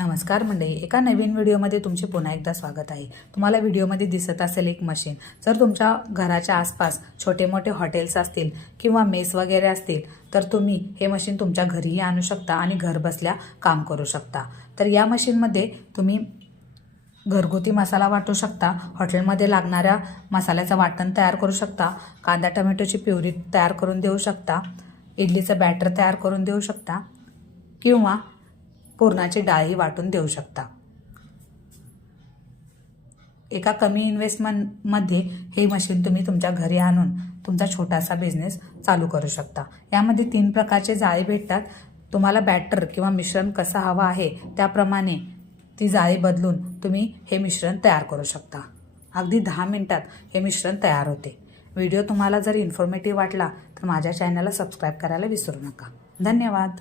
नमस्कार मंडळी, एका नवीन व्हिडिओमध्ये तुमचे पुन्हा एकदा स्वागत आहे। तुम्हाला व्हिडिओमध्ये दिसत असेल एक मशीन। जर तुमच्या घराच्या आसपास छोटे मोठे हॉटेल्स असतील किंवा मेस वगैरे असतील तर तुम्ही हे मशीन तुमच्या घरीही आणू शकता आणि घर बसल्या काम करू शकता। तर या मशीनमध्ये तुम्ही घरगुती मसाला वाटू शकता, हॉटेलमध्ये लागणाऱ्या मसाल्याचं वाटण तयार करू शकता, कांदा टोमॅटोची प्युरी तयार करून देऊ शकता, इडलीचं बॅटर तयार करून देऊ शकता किंवा पुरणाची डाळही वाटून देऊ शकता। एका कमी इन्व्हेस्टमेंटमध्ये हे मशीन तुम्ही तुमच्या घरी आणून तुमचा छोटासा बिझनेस चालू करू शकता। यामध्ये 3 प्रकारचे जाळी भेटतात। तुम्हाला बॅटर किंवा मिश्रण कसं हवं आहे त्याप्रमाणे ती जाळी बदलून तुम्ही हे मिश्रण तयार करू शकता। अगदी 10 मिनिटात हे मिश्रण तयार होते। व्हिडिओ तुम्हाला जर इन्फॉर्मेटिव्ह वाटला तर माझ्या चॅनलला सबस्क्राइब करायला विसरू नका। धन्यवाद।